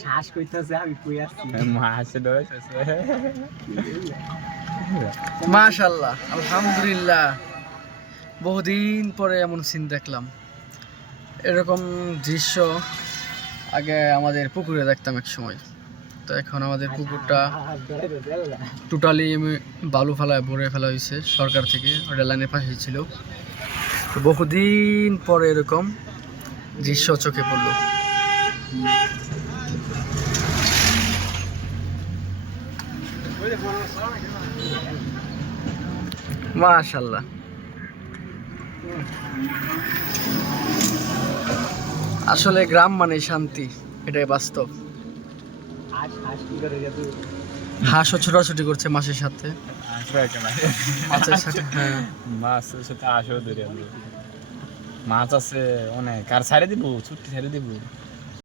শ্বাস কইতাছে আমি কই আসছি মাসে ধরেছে মাশাআল্লাহ, আলহামদুলিল্লাহ, বহুদিন পরে এমন সিন দেখলাম। এরকম দৃশ্য আগে আমাদের পুকুরে দেখতাম এক সময়। তো এখন আমাদের পুকুরটা টোটালি বালু ফেলায় ভরে ফেলা হয়েছে সরকার থেকে, রেল লাইনের পাশেই ছিল। তো বহুদিন পরে এরকম দৃশ্য চোখে পড়লো। মাশাআল্লাহ, আসলে গ্রাম মানে শান্তি, এটাই বাস্তব। হাঁসও ছোটাছুটি করছে মাছের সাথে। মাছের সাথে, হ্যাঁ, মাছের সাথে আসো ধরে মাছ আছে অনেক। আর ছাড়ে দিব, ছুটি ছেড়ে দিব।